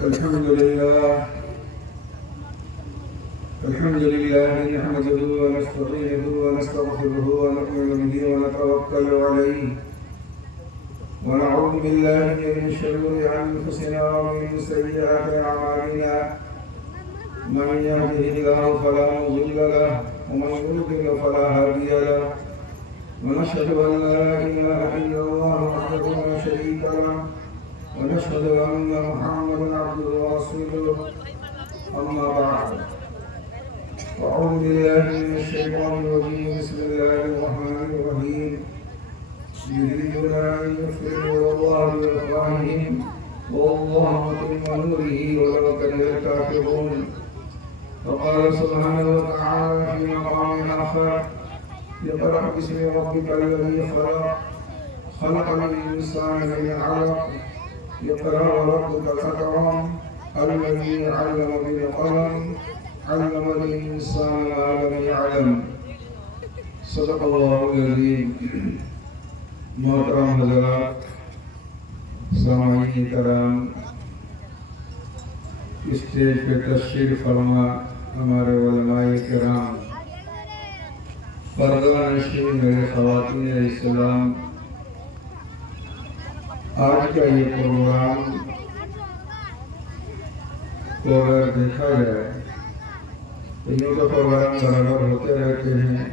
الحمد لله نحمده ونستعينه ونستغفره ونؤمن به ونتوكل عليه ونعوذ بالله من شرور أنفسنا ومن سيئات أعمالنا من يهده الله فلا مضل له ومن يضلل فلا هادي له ونشهد أن لا إله إلا الله وحده لا شريك له ونشهد أن محمدا عبده ورسوله أما بعد أعوذ بالله من الشيطان الرجيم بسم الله الرحمن الرحيم يريدون أن يطفئوا الله بأفواههم والله متم نوره ولو كره الكافرون وقال سبحانه وتعالى في مقام آخر اقرأ باسم ربك الذي خلق الإنسان من علق اقرأ وربك الأكرم الذي علم بالقلم علم الإنسان ما لم يعلم صدق الله العظيم محترم حضرات سامعین کرام اسٹیج پہ تشریف فرما ہمارے علماء کرام پردہ نشین میرے خواتین اسلام آج کا یہ پروگرام کو اگر دیکھا جائے تو یہ تو پروگرام برابر ہوتے رہتے ہیں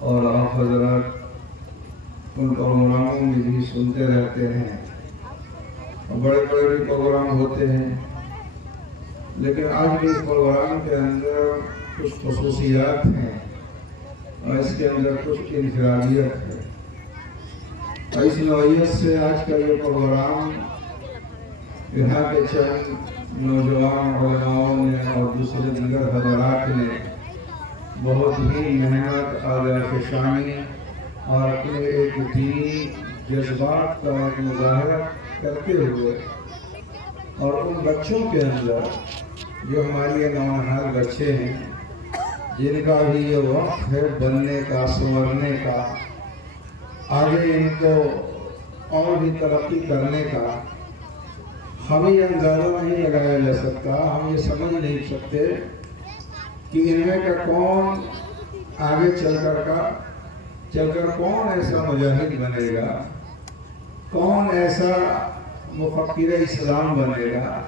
اور آپ حضرات ان پروگراموں میں بھی سنتے رہتے ہیں اور بڑے بڑے بھی پروگرام ہوتے ہیں لیکن آج بھی اس پروگرام کے اندر کچھ خصوصیات ہیں اور اس کے اندر کچھ انفرادیت ہے اور اس نوعیت سے آج کا یہ پروگرام یہاں کے چند نوجوان علماؤں نے اور دوسرے دیگر حضرات نے بہت ہی محنت اور فشانی اور اپنے ایک دینی جذبات کا ایک مظاہرہ کرتے ہوئے اور ان بچوں کے اندر جو ہمارے نونہار بچے ہیں جن کا بھی یہ وقت ہے بننے کا سنورنے کا آگے ان کو اور بھی ترقی کرنے کا ہمیں یہ اندازہ نہیں لگایا جا سکتا ہم یہ سمجھ نہیں سکتے کہ ان میں کا کون آگے چل کر کون ایسا مجاہد بنے گا کون ایسا مفکر اسلام بنے گا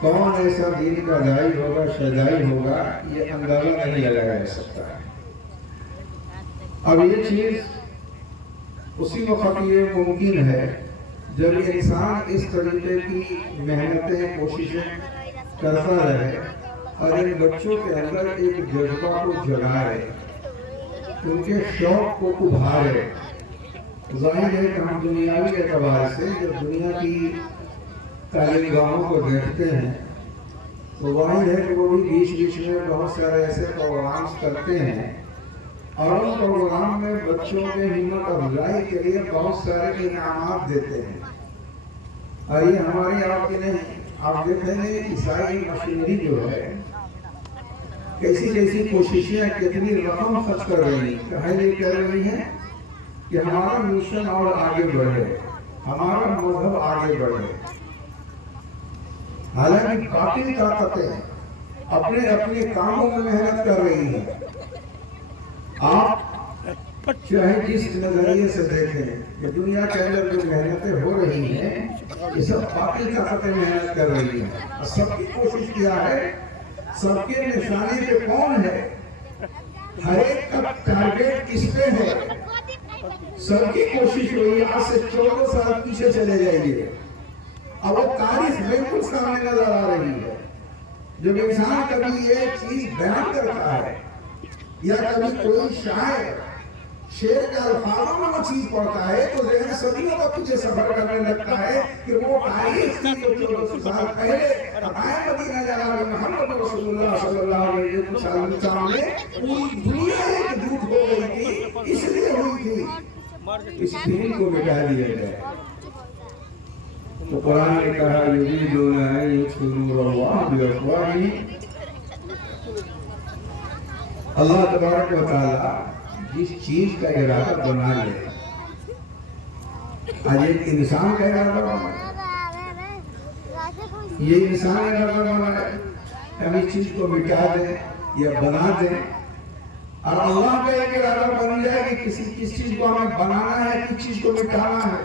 کون ایسا دین کا داعی ہوگا شجاعی ہوگا یہ اندازہ نہیں لگایا جا سکتا ہے اب یہ چیز اسی وقت یہ ممکن ہے جب انسان اس طریقے کی محنتیں کوششیں کرتا رہے اور ان بچوں کے اندر ایک جذبہ کو جگائے ان کے شوق کو ابھارے ظاہر ہے کہ ہم دنیاوی اعتبار سے جب دنیا کی تعلیم گاہوں کو دیکھتے ہیں تو ظاہر ہے کہ وہ بھی بیچ بیچ میں بہت سارے ایسے پروگرامز کرتے ہیں اور ان پروگرام میں بچوں کے ہمت افزائی کے لیے بہت سارے انعامات دیتے ہیں اور یہ ہماری آپ کے نہیں آپ دیکھیں گے عیسائی مشینری جو ہے کیسی کوششیں کتنی رقم خرچ کر رہی ہیں یہ کہہ رہی ہیں کہ ہمارا مشن اور آگے بڑھے ہمارا مذہب آگے بڑھے حالانکہ باطل طاقتیں اپنے کاموں میں محنت کر رہی ہیں آپ چاہے جس نظریے سے دیکھیں کہ دنیا کے اندر جو محنتیں ہو رہی ہیں یہ سب باطل طاقتیں محنت کر رہی ہیں اور سب کی کوشش کیا ہے سب کے نشانے پہ کون ہے ہر ایک کا ٹارگیٹ کس پہ ہے سب کی کوشش ہوئی آج سے 14 سال پیچھے چلے جائیے اب وہ تاریخ بالکل سامنے نظر آ رہی ہے جب انسان کبھی ایک چیز بیان کرتا ہے یا کبھی کوئی شاعر شعر کے الفاظوں میں وہ چیز پڑھتا ہے تو ذہن صدیوں کا پیچھے سفر کرنے لگتا ہے کہ وہ تاریخ تھی جو 1400 سال پہلے آئے مدینہ جناب محمد رسول اللہ صلی اللہ علیہ وسلم سامنے پوری دنیا ایک جھوٹ ہو گئی تھی اس لیے ہوئی تھی اس دین کو مٹا دیا جائے تو قرآن نے کہا یریدون ان یطفئوا نور اللہ بافواہہم اللہ تبارک و تعالی جس چیز کا ارادہ بنا لے آج ایک انسان کا ارادہ بنا یہ انسانی نظر بنائے ہم اس چیز کو مٹا دیں یا بنا دیں، اور اللہ کا ایک ارادہ بن جائے کہ کس چیز کو ہمیں بنانا ہے، کس چیز کو مٹانا ہے۔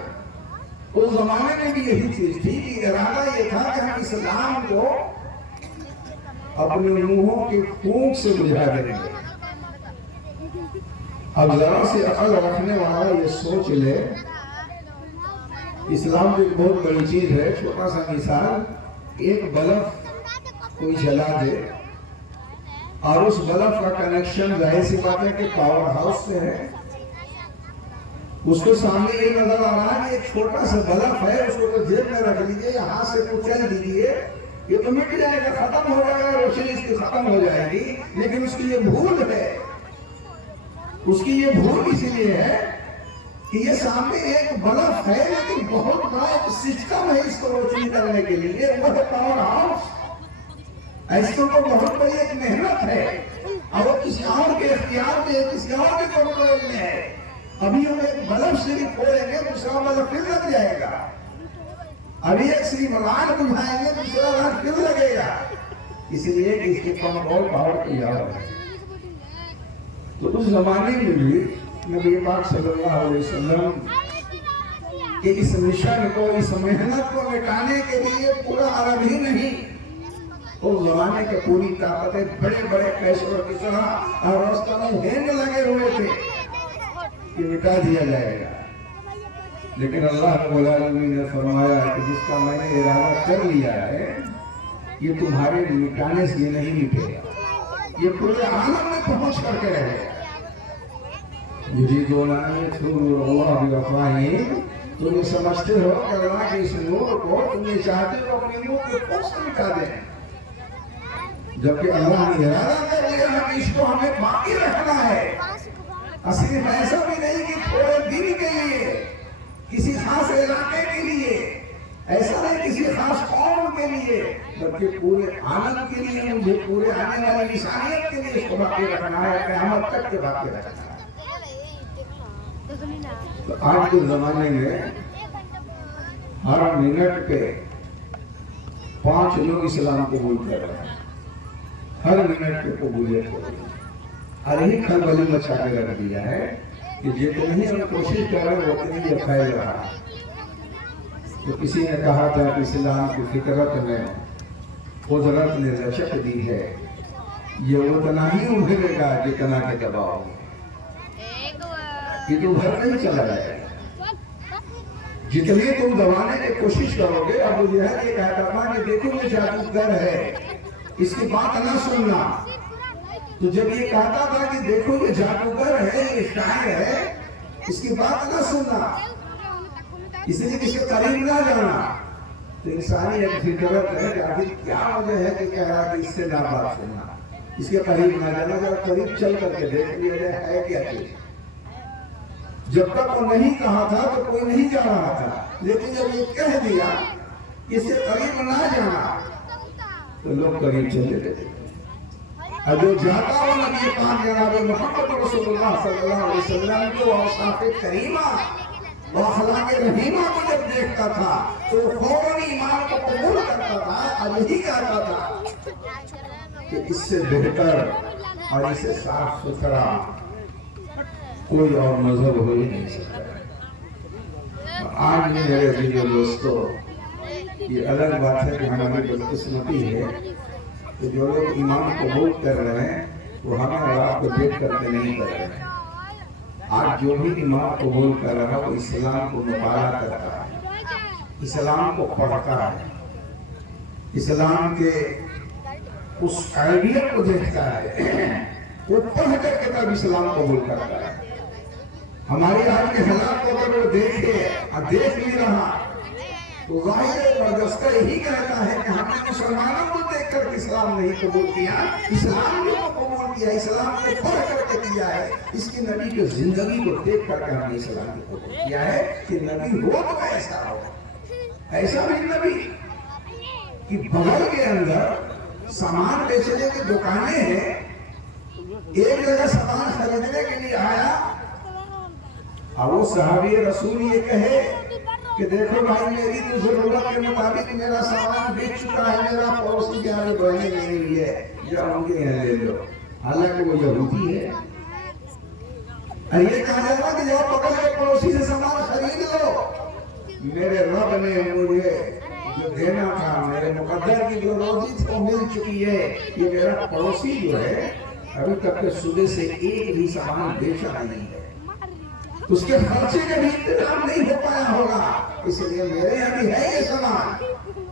اس زمانے میں بھی یہی چیز تھی کہ ارادہ یہ تھا کہ ہم اسلام کو اپنے منہوں کے پھونک سے بجھا دیں گے۔ اب ذرا سے عقل رکھنے والا یہ سوچ لے، اسلام ایک بہت بڑی چیز ہے۔ چھوٹا سا مثال، ایک بلب کوئی جلا دے اور اس بلب کا کنیکشن ظاہر سی بات ہے کہ پاور ہاؤس سے ہے، اس کو سامنے یہ نظر آ رہا ہے کہ ایک چھوٹا سا بلب ہے، اس کو تو جیب میں رکھ لیجیے یا ہاتھ سے کچل دیجیے، یہ تو مٹ جائے گا، ختم ہو جائے گا، روشنی اس کی ختم ہو جائے گی۔ لیکن اس کی یہ بھول ہے، اس کی یہ بھول اسی لیے ہے کہ یہ سامنے ایک بلب ہے لیکن بہت بڑا ایک سسٹم ہے اس کو روشنی کرنے کے لیے، وہ ہے پاور ہاؤس۔ ایسے تو بہت بڑی ایک محنت ہے اور وہ کسی اور کے اختیار میں ہے، کسی اور کے کنٹرول میں ہے۔ ابھی ہم ایک بلب صرف کھولیں گے، دوسرا بلب پھر لگ جائے گا۔ ابھی ایک صرف لائٹ بجھائیں گے، دوسرا لائٹ پھر لگے گا، اس لیے کہ اس کے کنٹرول پاور کی یاد ہے۔ تو اس زمانے میں بھی نبی پاک صلی اللہ علیہ وسلم کہ اس مشن کو، اس محنت کو مٹانے کے لیے پورا عرب ہی نہیں، اس زمانے کے پوری طاقتیں بڑے بڑے پیشور کی طرح اور راستہ میں ہینگ لگے ہوئے تھے کہ مٹا دیا جائے گا۔ لیکن اللہ رب العالمین نے فرمایا کہ جس کا میں نے ارادہ کر لیا ہے یہ تمہارے مٹانے سے نہیں مٹے گا، یہ پورے عالم میں پہنچ کر کے رہے گا۔ یریدون ان یطفئوا نور اللہ بافواہہم، تم یہ سمجھتے ہو کہ اللہ کے اس نور کو تم یہ چاہتے ہو اپنے منہ کے پھونک سے مٹا دیں، جبکہ اللہ نے ارادہ کر لیا ہے کہ اس کو ہمیں باقی رکھنا ہے۔ صرف ایسا بھی نہیں کہ تھوڑے دن کے لیے، کسی خاص علاقے کے لیے، ایسا نہیں کسی خاص قوم کے لیے، بلکہ پورے عالم کے لیے، مجھے پورے آنے والی انسانیت کے لیے اس کو باقی رکھنا ہے، قیامت تک کے باقی رکھنا ہے۔ تو آج کے زمانے میں ہر منٹ پہ 5 لوگ اسلام قبول کر رہے ہیں، ہر منٹ پہ قبولیت ہو رہی ہے۔ اور یہی کھلبلی مچا کے رکھ دیا ہے کہ جتنی ہم کوشش کر رہے ہیں اتنی یہ پھیل رہا ہے۔ تو کسی نے کہا تھا کہ اسلام کی فطرت میں قدرت نے رشک دی ہے، یہ اتنا ہی ابھرے گا جتنا کہ دباؤ، یہ تو ابھر نہیں چلا جائے گا۔ جتنی تم دبانے کی کوشش کرو گے، اب وہ یہ کہتا تھا کہ دیکھو یہ جادوگر ہے، اس کی بات نہ سننا۔ تو جب یہ کہتا تھا کہ دیکھو یہ جادوگر ہے، یہ شاعر ہے، اس کی بات نہ سننا، اس لیے کسی قریب نہ جانا، تو انسانی ایک فطرت ہے کہ آخر کیا وجہ ہے کہ کہہ رہا کہ اس سے نہ بات سننا، اس کے قریب نہ جانا، جب قریب چل کر کے دیکھ لیا جائے ہے کیا چیز۔ جب تک وہ نہیں کہا تھا تو کوئی نہیں جا رہا تھا، لیکن جب یہ کہہ دیا اس سے قریب نہ جانا تو لوگ قریب چلے گئے۔ اور جو جاتا وہ نبی پاک جناب محمد رسول اللہ صلی اللہ علیہ وسلم کو اوصاف کریمہ و اخلاق رحیمہ کو جب دیکھتا تھا تو فوراً ایمان کو قبول کرتا تھا اور یہی کہتا تھا کہ اس سے بہتر اور اس سے صاف ستھرا کوئی اور مذہب ہو ہی نہیں سکتا۔ آج بھی میرے عزیز دوستو، یہ الگ بات ہے کہ ہماری بدقسمتی ہے کہ جو لوگ ایمان قبول کر رہے ہیں وہ ہمیں اور آپ کو دیکھ کر کے نہیں کر رہے ہیں۔ آج جو بھی ایمان قبول کر رہا ہے وہ اسلام کو مطالعہ کرتا ہے، اسلام کو پڑھتا ہے، اسلام کے اس آئیڈیا کو دیکھتا ہے، وہ پڑھ کر کے تب اسلام قبول کرتا ہے۔ ہماری آج کے حالات کو اگر وہ دیکھے اور دیکھ نہیں رہا تو ظاہر بردستہ یہی کہتا ہے کہ ہم نے مسلمانوں کو دیکھ کر اسلام نہیں قبول کیا، اسلام نے کو قبول کیا، اسلام کو پڑھ کر کے کیا ہے، اس کی نبی کی زندگی کو دیکھ کر کے ہم نے اسلام کو قبول کیا ہے کہ نبی ہو تو ایسا ہو۔ ایسا بھی نبی کہ بغل کے اندر سامان بیچنے کی دکانیں ہیں، ایک جگہ سامان خریدنے کے لیے آیا اور وہ صحابی رسول یہ کہے کہ دیکھو بھائی میری تو ضرورت کے مطابق میرا سامان بک چکا ہے، میرا پڑوسی کے آگے بڑھنے نہیں ہوئی ہے، جاؤ ان کے یہاں لے لو، حالانکہ وہ یہودی ہے۔ اور یہ کہا جاتا کہ جاؤ پکڑ کے پڑوسی سے سامان خرید لو۔ میرے رب نے مجھے جو دینا تھا، میرے مقدر کی جو روزی تھی وہ مل چکی ہے۔ یہ میرا پڑوسی جو ہے ابھی تک کے صبح سے ایک بھی سامان بیچا نہیں ہے، اس کے خرچے کا بھی انتظام نہیں ہو پایا ہوگا، اس لیے میرے یہاں بھی ہے یہ سامان،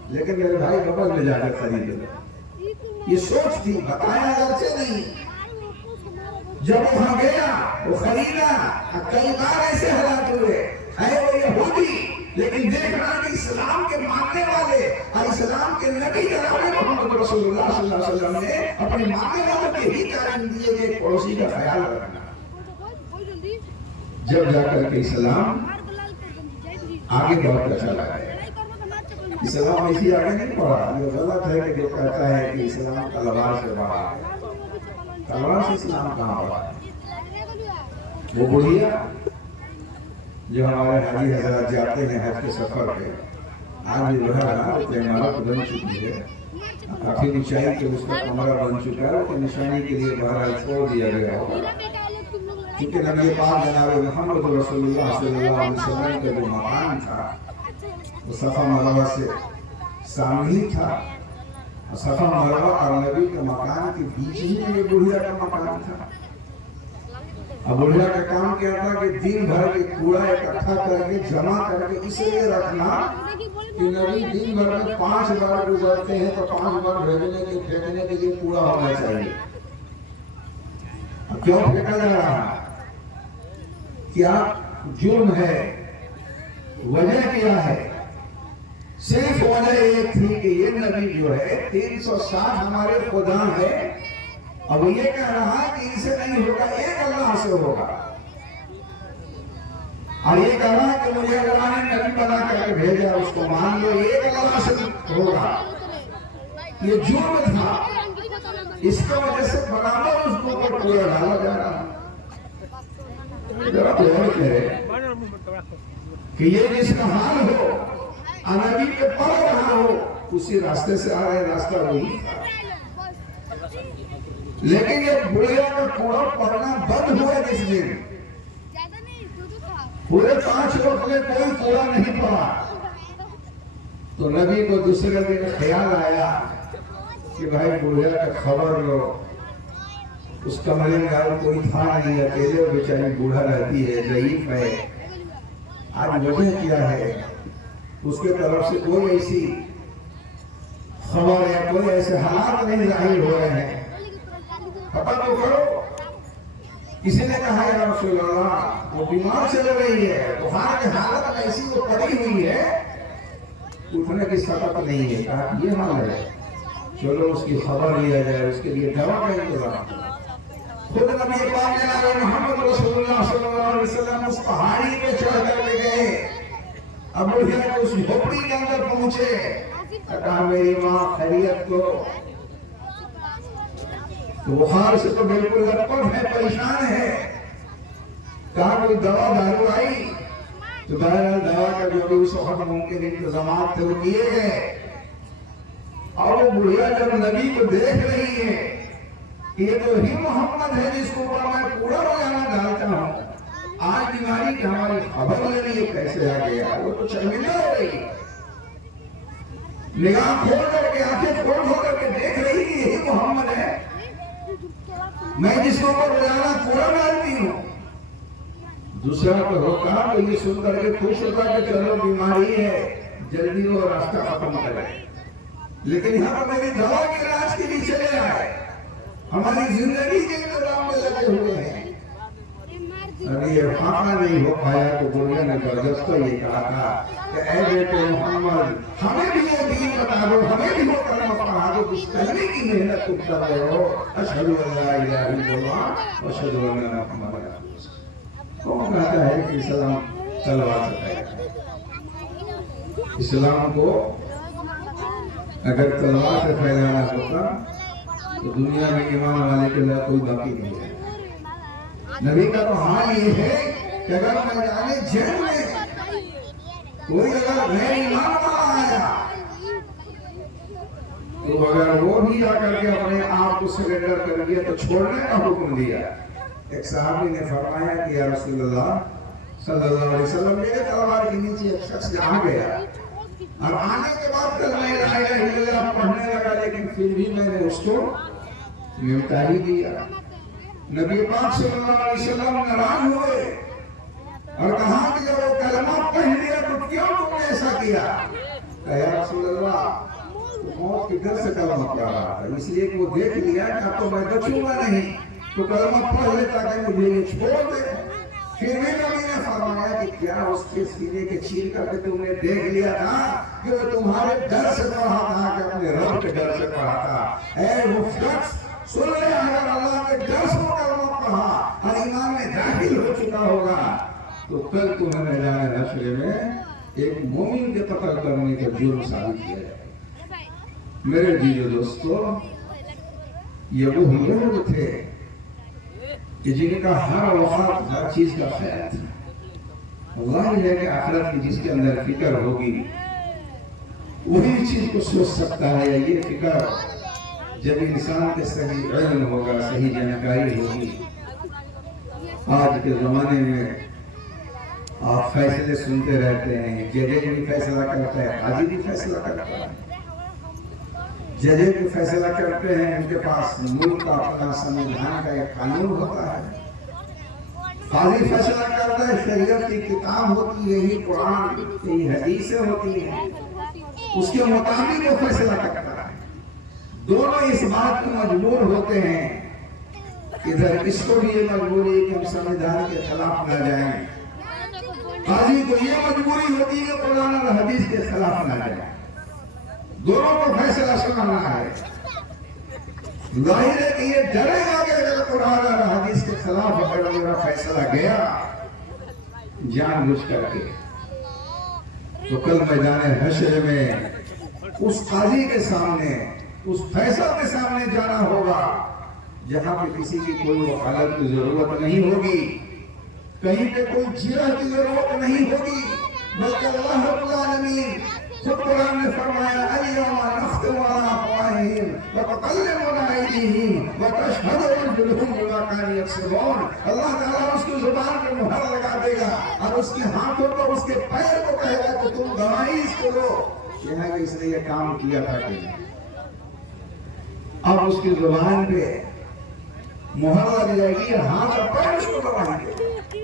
لیکن میرے بھائی بغل میں جا کر خرید لو۔ یہ سوچ تھی، بتایا اگرچہ نہیں۔ جب وہاں گیا وہ خریدا، کئی بار ایسے حالات ہوئے، ہے وہ یہودی لیکن دیکھ رہا کہ اسلام کے ماننے والے اور اسلام کے نبی جناب محمد رسول اللہ صلی اللہ علیہ وسلم نے اپنے ماننے والوں کے ہی تعلیم دیے کہ پڑوسی کا خیال رکھنا۔ جب جا کر کے اسلام آگے بہت اچھا لگا ہے۔ اسلام ایسی آگے نہیں پڑھا، یہ غلط ہے کہ جو کہتا ہے کہ اسلام تلوار سے بڑھا ہے۔ تلوار سے اسلام کہاں بڑھا ہے؟ وہ بڑھیا جو ہمارے حاجی حضرات جاتے ہیں حج کے سفر پہ، آج بھی عمارت بن چکی ہے، کافی اونچائی کے اس کا کمرہ بن چکا ہے، کہ نشانی کے لیے بہرحال چھوڑ دیا گیا ہو، کیونکہ نبی پاک جناب محمد رسول اللہ صلی اللہ علیہ وسلم کا جو مکان تھا وہ صفا مروہ سے سامنے ہی تھا، صفا مروہ اور نبی کے مکان کے بیچ ہی میں یہ بڑھیا کا مکان تھا۔ اب بڑھیا کا کام کیا تھا کہ دن بھر کے کوڑا اکٹھا کر کے جمع کر کے اس لیے رکھنا کہ نبی دن بھر میں 5 بار گزرتے ہیں تو 5 بار پھینکنے کے لیے کوڑا ہونا چاہیے۔ اب کیوں پھینکا جا رہا؟ کیا جرم ہے؟ وجہ کیا ہے؟ صرف وجہ ایک تھی کہ یہ نبی جو ہے 360 ہمارے خدا ہے، اب یہ کہہ رہا ہے کہ اسے نہیں ہوگا، ایک اللہ سے ہوگا، اور یہ کہہ رہا ہے کہ مجھے اللہ نے نبی بنا کر بھیجا، اس کو مان لو، ایک اللہ سے ہوگا۔ یہ جرم تھا، اس کی وجہ سے برابر اس کو پر کوڑا ڈالا جا رہا ہے۔ ذرا غور کرے کہ یہ جس کا حال ہو، نبی کے پڑھ رہا ہو، اسی راستے سے آ رہے، راستہ وہی تھا، لیکن یہ بڑھیا کا کوڑا پڑھنا بند ہوا جس دن، پورے 5 وقت میں کوئی کوڑا نہیں پڑا، تو نبی کو دوسرے دن خیال آیا کہ بھائی بڑھیا کا خبر لو، اس کمرے میں اور کوئی تھا نہیں، اکیلے بیچاری بوڑھا رہتی ہے، ضعیف ہے، آج وجہ کیا ہے؟ اس کے طرف سے کوئی ایسی خبر یا کوئی ایسے حالات نہیں ظاہر ہو رہے ہیں، پتہ تو کرو۔ کسی نے کہا یا رسول اللہ وہ بیمار چل رہی ہے، بخار کی حالت ایسی وہ پڑی ہوئی ہے، اٹھنے کی طاقت نہیں ہے، کہا یہ حال ہے، چلو اس کی خبر لیا جائے، اس کے لیے دوا کا انتظام۔ خود نبی پاک جناب محمد رسول اللہ صلی اللہ علیہ وسلم اس پہاڑی پہ چڑھ کر لے گئے، اب بڑھیا کو اس جھوپڑی کے اندر پہنچے، کہا میری ماں خیریت کو، تو بخار سے تو بالکل لپٹ ہے، پریشان ہے، کہا کوئی دوا دارو آئی؟ تو بہرحال دوا کا جو بھی اس وقت ممکن انتظامات تھے وہ کیے گئے، اور وہ بڑھیا جب نبی کو دیکھ رہی ہے کہ یہ تو ہی محمد ہے جس کو میں کوڑا وغیرہ ڈالتا ہوں، آج بیماری کی ہماری خبر لینی ہے، کیسے آ گیا؟ وہ تو شرمندہ ہو رہی، نگاہ کھول کر کے، آنکھیں کھول کر کے دیکھ رہی کہ یہی محمد ہے، میں جس کو روزانہ کوڑا ڈالتی ہوں۔ دوسرا تو ہوتا تو یہ سن کر کے خوش ہوتا کہ چلو بیماری ہے، جلدی وہ راستہ ختم کرے، لیکن یہاں پر میری دوا کے علاج کے لیے چلے آئے، ہماری زندگی کے انتظام میں لگے ہوئے ہیں۔ ابھی یہ فاقہ نہیں ہو پایا تو بڑھیا نے بردست یہ کہا تھا کہ اے بیٹے محمد ہمیں بھی وہ دین بتا دو، ہمیں بھی وہ کلمہ پڑھا دو جس کلمے کی محنت تم کر رہے ہو، اشہد ان لا الہ الا اللہ واشہد ان محمد رسول اللہ۔ کون کہتا ہے کہ اسلام تلوار سے پھیلانا؟ اسلام کو اگر تلوار سے پھیلانا ہوتا تو دنیا میں ایمان والے کے لیے کوئی باقی نہیں ہے۔ نبی کا تو حال یہ ہے کہ اگر میدان جنگ میں کوئی اگر غیر ایمان والا آیا تو اگر وہ بھی آ کر کے اپنے آپ کو سرنڈر کر دیا تو چھوڑنے کا حکم دیا۔ ایک صحابی نے فرمایا کہ یا رسول اللہ صلی اللہ علیہ وسلم، میرے تلوار کے نیچے ایک شخص آ گیا اور آنے کے بعد کلمہ لا الہ الا اللہ پڑھنے لگا، لیکن پھر بھی میں نے اس کو نمٹا ہی دیا۔ نبی پاک صلی اللہ علیہ وسلم ناراض ہوئے اور کہا کہ جب وہ کلمہ پڑھ لیا تو کیوں تم نے ایسا کیا؟ کہا یا رسول اللہ موت کے ڈر سے کلمہ پڑھ رہا تھا، اس لیے کہ وہ دیکھ لیا کہ اب تو میں بچوں گا نہیں، تو کلمہ پڑھ لیتا کہ مجھے یہ چھوڑ دے۔ پھر بھی نبی نے فرمایا کہ کیا اس کے سینے کے چھین کر کے تم نے دیکھ لیا تھا کہ وہ تمہارے ڈر سے پڑھا تھا کہ اپنے رب کے ڈر سے پڑھا تھا؟ اے وہ شخص سن لے، اگر اللہ کے ڈر سے کلمہ پڑھا اور ایمان میں داخل ہو چکا ہوگا تو کل تمہیں میدان حشر میں ایک مومن کے قتل کرنے کا جرم ثابت کیا جائے۔ میرے جیو دوستو، یہ وہ لوگ تھے کہ جن کا ہر وقت ہر چیز کا خیال تھا۔ اللہ ہے کہ آخرت کی جس کے اندر فکر ہوگی وہی چیز کو سوچ سکتا ہے۔ یہ فکر جب انسان کے صحیح علم ہوگا، صحیح جانکاری ہوگی۔ آج کے زمانے میں آپ فیصلے سنتے رہتے ہیں، ججے بھی فیصلہ کرتا ہے، قاضی بھی فیصلہ کرتا ہے، ججے بھی فیصلہ کرتے ہیں، ان کے پاس ملک کا اپنا سنویدھان کا ایک قانون ہوتا ہے، قاضی فیصلہ کرتا ہے، شریعت کی کتاب ہوتی ہے، یہی قرآن کی حدیثیں ہوتی ہیں، اس کے مطابق وہ فیصلہ کرتا ہے۔ دونوں اس بات کو مجبور ہوتے ہیں، ادھر اس کو بھی یہ مجبوری ہے کہ ہم سنویدھان کے خلاف نہ جائیں، قاضی کو یہ مجبوری ہوتی ہے کہ قرآن اور حدیث کے خلاف نہ جائیں۔ دونوں کو فیصلہ سنانا ہے۔ ظاہر ہے کہ یہ ڈرے گا کہ اگر قرآن اور حدیث کے خلاف اگر میرا فیصلہ گیا جان بوجھ کر کے تو کل میدان حشر میں اس قاضی کے سامنے، اس فیصلہ کے سامنے جانا ہوگا جہاں پہ کسی کی کوئی وکالت کی ضرورت نہیں ہوگی، کہیں پہ کوئی جرح کی ضرورت نہیں ہوگی، بلکہ اللہ رب العالمین خود قرآن نے فرمایا الیوم نختم علی افواہہم وتکلمنا ایدیہم وتشہد ارجلہم بما کانوا یکسبون۔ اللہ تعالیٰ اس کی زبان پہ مہر لگا دے گا اور اس کے ہاتھوں کو، اس کے پیر کو کہے گا کہ تم گواہی اس کو دو کہ ہاں اس نے یہ کام کیا تھا کہ نہیں۔ اب اس کی زبان پہ مہر لگ جائے گی، ہاتھ اور پیر اس کو گواہی دے۔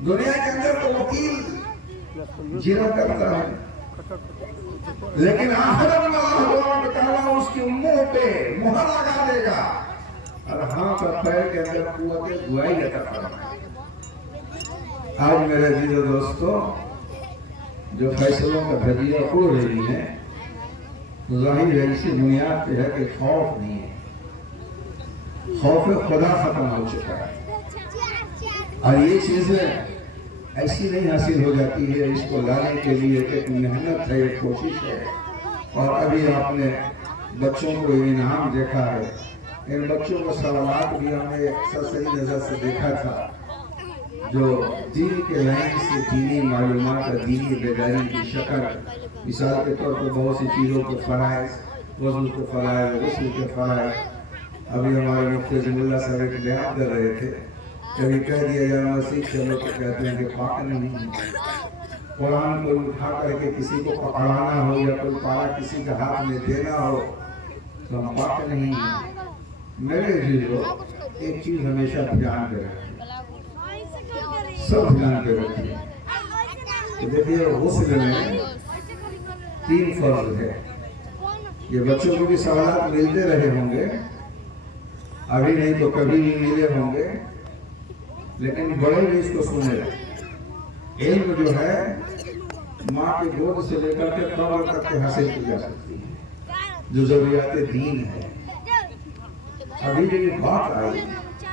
دنیا کے اندر تو وکیل جرح کرتا ہے، لیکن آخرت میں اللہ تعالیٰ اس کی منہ پہ مہر لگا دے گا اور ہاتھ اور پیر کے اندر قوت گواہی عطا فرمائے گا۔ آج میرے عزیز دوستو، جو فیصلوں کا دھجیہ اڑ رہی ہے، ظاہر ہے اسی بنیاد پہ ہے کہ خوف نہیں ہے، خوف خدا ختم ہو چکا ہے، اور یہ چیزیں ایسی نہیں حاصل ہو جاتی ہے، اس کو لانے کے لیے ایک محنت ہے، ایک کوشش ہے۔ اور ابھی آپ نے بچوں کو انعام دیکھا ہے، ان بچوں کو سوالات بھی ہم نے صحیح نظر سے دیکھا تھا، جو دین کے لائن سے دینی معلومات اور دینی بیداری کی شکل، مثال کے طور پر بہت سی چیزوں کے فرائض، وضو کے فرائض، غسل کے فرائض۔ ابھی ہمارے مفتی عظیم اللہ صاحب ایک بیان کر رہے تھے، کبھی کہہ دیا جائے مسیح چلو تو کہتے ہیں کہ پاک نہیں ہے۔ قرآن کو اٹھا کر کے کسی کو پکڑانا ہو یا کوئی پارا کسی کے ہاتھ میں دینا ہو تو ہم پاک نہیں ہیں۔ میرے عزیزو، ایک چیز ہمیشہ دھیان پہ رکھیں، سب دھیان پہ رکھیں کہ دیکھیے غسل میں 3 فرض ہے۔ یہ بچوں کو بھی سوالات ملتے رہے ہوں گے، ابھی نہیں تو کبھی نہیں ملے ہوں گے، لیکن بڑے بھی اس کو سنے رہے۔ علم جو ہے ماں کے گود سے لے کر کے قبر تک کے حاصل کی جا سکتی ہے، جو ضروریات دین ہے۔ ابھی بھی یہ بات آئی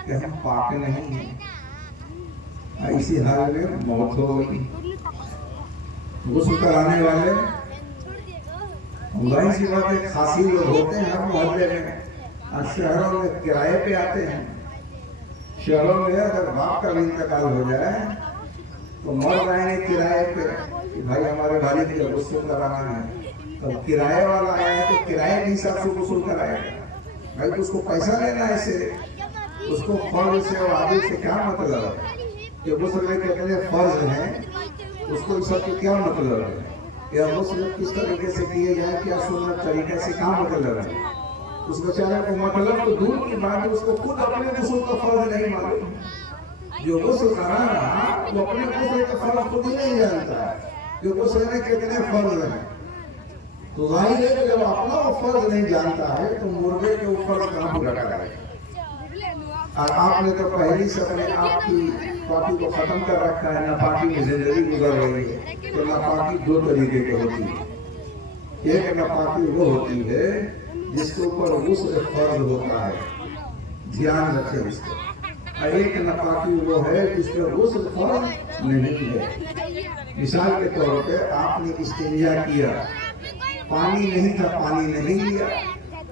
کہ ہم پاک نہیں ہیں، اسی حال میں موت ہو گئی۔ غسل کرانے والے ظاہر سی بات ہے، خاصی لوگ ہوتے ہیں ہر محلے میں، اور شہروں میں کرائے پہ آتے ہیں۔ شہروں میں اگر باپ کا بھی انتقال ہو جائے تو مر رہے ہیں کرائے پہ، کہ بھائی ہمارے گاڑی کی غسل کرانا ہے، اب کرایہ والا آیا ہے تو کرایہ کے حساب سے غسل کرائے گا، بھائی تو اس کو پیسہ لینا ہے سے اس کو فرض سے اور عادت سے کیا مطلب ہے؟ کہ غسل میں کتنے فرض ہیں اس کو سب کو کیا مطلب ہے؟ یا غسل کس طریقے سے کیے جائے، کیا سنت طریقے سے کیا مطلب ہے؟ اس بیچارے کو مطلب تو دور کی بات ہے، اس کو خود اپنے غسل کا فرض نہیں معلوم ہے۔ جو غسل کرا رہا وہ اپنے غسل کا فرض خود ہی نہیں جانتا ہے کہ غسل میں کتنے فرض ہیں۔ تو ظاہر ہے کہ جب اپنا وہ فرض نہیں جانتا ہے تو مردے کے اوپر کہاں پورا کرے گا؟ اور آپ نے تو پہلی سے اپنے آپ کی پاکی کو ختم کر رکھا ہے، ناپاکی میں زندگی گزر رہی ہے۔ تو ناپاکی دو طریقے کی ہوتی ہے، ایک ناپاکی وہ ہوتی ہے جس کے اوپر غسل فرض ہوتا ہے، دھیان رکھیں اس کو، اور ایک ناپاکی وہ ہے جس پر غسل فرض نہیں ہے۔ مثال کے طور پہ آپ نے استنجا کیا، پانی نہیں تھا پانی نہیں لیا،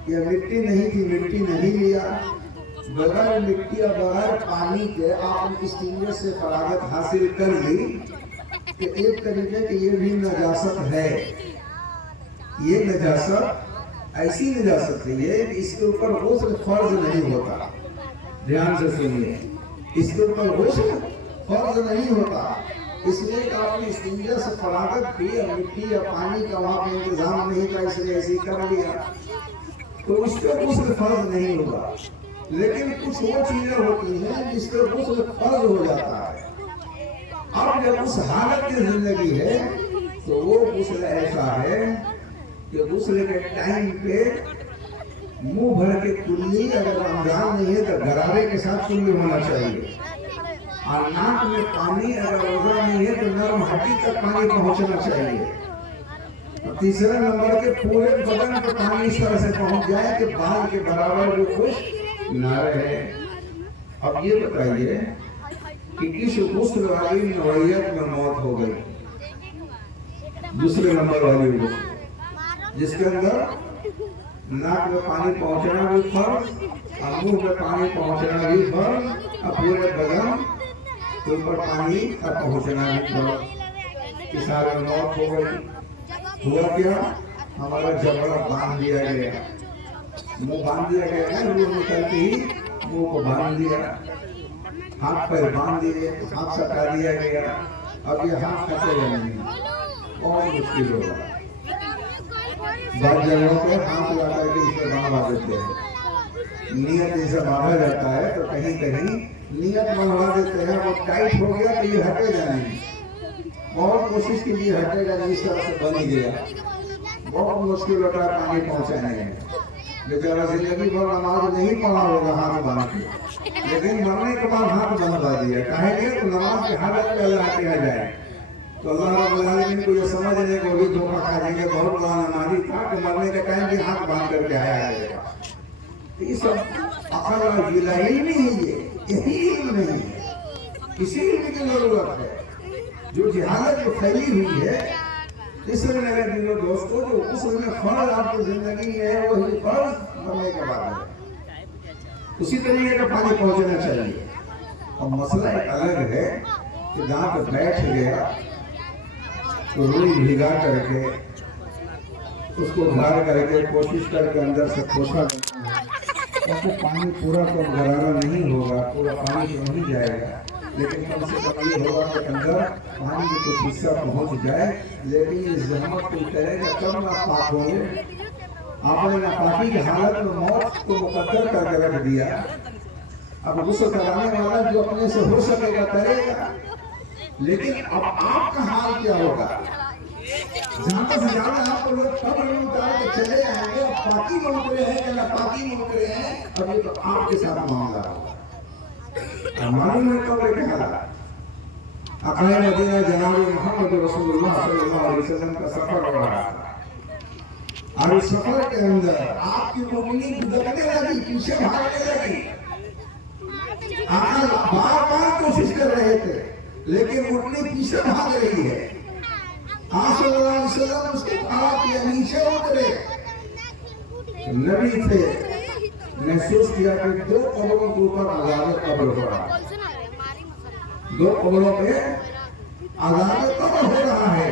یا مٹی نہیں تھی مٹی نہیں لیا، بغیر مٹی اور بغیر پانی کے آپ نے استنجا سے فراغت حاصل کر لی، کہ ایک طریقے کہ یہ بھی نجاست ہے، یہ نجاست ایسی نجاست ہے یہ کہ اس کے اوپر غسل فرض نہیں ہوتا۔ دھیان سے سنیے، اس کے اوپر غسل فرض نہیں ہوتا، اس لیے کہ آپ نے استنجا سے فراغت کی اور مٹی یا پانی کا وہاں پہ انتظام نہیں تھا، اس لیے ایسے کر لیا تو اس پہ غسل فرض نہیں ہوگا۔ لیکن کچھ وہ چیزیں ہوتی ہیں جس پہ غسل فرض ہو جاتا ہے۔ اب جب اس حالت کی زندگی ہے تو وہ غسل ایسا ہے کہ غسل کے ٹائم پہ منہ بھر کے کلی، اگر رمضان نہیں ہے تو غرارے کے ساتھ کلی ہونا چاہیے، اور ناک میں پانی اگر روزہ نہیں ہے تو نرم ہڈی تک پانی پہنچنا چاہیے، اور تیسرے نمبر کے پورے بدن پہ پانی اس طرح سے پہنچ جائے کہ بال کے برابر جو خشک نہ رہے۔ اب یہ بتائیے کہ کس غسل والی نوعیت میں موت ہو گئی؟ دوسرے نمبر والی غسل جس کے اندر ناک میں پانی پہنچنا بھی فرض، اور منہ میں پانی پہنچنا بھی فرض، اور پورے بدن کے اوپر پانی کا پہنچنا بھی فرض، اس حال میں موت ہو گئی۔ ہوا کیا؟ ہمارا جبڑا باندھ دیا گیا، منہ باندھ دیا گیا ہے، روح نکلتی ہی منہ کو باندھ دیا، ہاتھ پیر باندھ دیے، ہاتھ سٹا دیا گیا، اب یہ ہاتھ کٹے گا نہیں، بہت مشکل ہوگا۔ بعض جگہوں پہ ہاتھ لگا کر کے اس پہ باندھا دیتے ہیں، نیت اسے باندھا جاتا ہے تو کہیں کہیں نیت بنوا دیتے ہیں، وہ ٹائٹ ہو گیا تو یہ ہٹے گا نہیں، بہت کوشش کی یہ ہٹے گا نہیں، اس طرح سے بن گیا، بہت مشکل ہوتا ہے پانی پہنچانے میں۔ بیچارہ زندگی بھر نماز نہیں پڑھا ہوگا ہاتھ باندھ کے، لیکن مرنے کے بعد ہاتھ بندھوا دیا، کہیں گے تو نماز کی حالت میں اللہ کیا جائے تو اللہ رب العالمین کو یہ سمجھنے کو بھی دھوکہ کھا دیں گے، بہت بڑا نمازی تھا کہ مرنے کے ٹائم بھی ہاتھ باندھ کر کے آیا ہے۔ یہ سب عقل اور علم نہیں ہے، یہی علم نہیں ہے، اسی علم کی ضرورت ہے۔ جو جہالت جو پھیلی ہوئی ہے، اس لیے میرے دینوں دوستوں جو اس میں فرض آپ کی زندگی میں ہے وہی فرض مرنے کے بعد ہے، اسی طریقے کا پانی پہنچنا چاہیے۔ اور مسئلہ ایک الگ ہے کہ جہاں پہ بیٹھ گیا تو روئی بھگا کر کے اس کو گھر کر کے کوشش کر کے اندر سے پوچھا کرنا ہے، تو پانی پورا تو غرارہ نہیں ہوگا، پورا پانی تو نہیں جائے گا، لیکن کم سے کم یہ ہوگا کہ اندر پانی میں کچھ حصہ پہنچ جائے، لیکن یہ زحمت کوئی کرے گا تب ناپاک ہوں گے۔ آپ نے ناپاکی کی حالت میں موت کو مقدر کر کے رکھ دیا، اب غسل کرانے والا جو اپنے سے ہو سکے گا کرے گا، لیکن اب آپ کا حال کیا ہوگا؟ زیادہ سے زیادہ آپ کو لوگ قبر میں اتار کے چلے آئیں گے، اب پاکی میں اترے ہیں یا ناپاکی میں اترے ہیں، اب یہ تو آپ کے ساتھ معاملہ ہوگا۔ معلوم ہے قبر کے حالات۔ اقائے مدینہ جناب محمد رسول اللہ صلی اللہ علیہ وسلم کا سفر ہو رہا تھا، اور اس سفر کے اندر آپ کی مومنی دھکنے لگی، پیچھے بھاگنے لگی، آقا بار بار کوشش کر رہے تھے لیکن اٹھنے پیچھے بھاگ رہی ہے۔ آپ صلی اللہ علیہ وسلم اس کو کہا کہ نیچے اترے، نبی تھے، محسوس کیا کہ دو قبروں کے اوپر عذاب قبر ہو رہا ہے، دو قبروں پہ عذاب قبر ہو رہا ہے،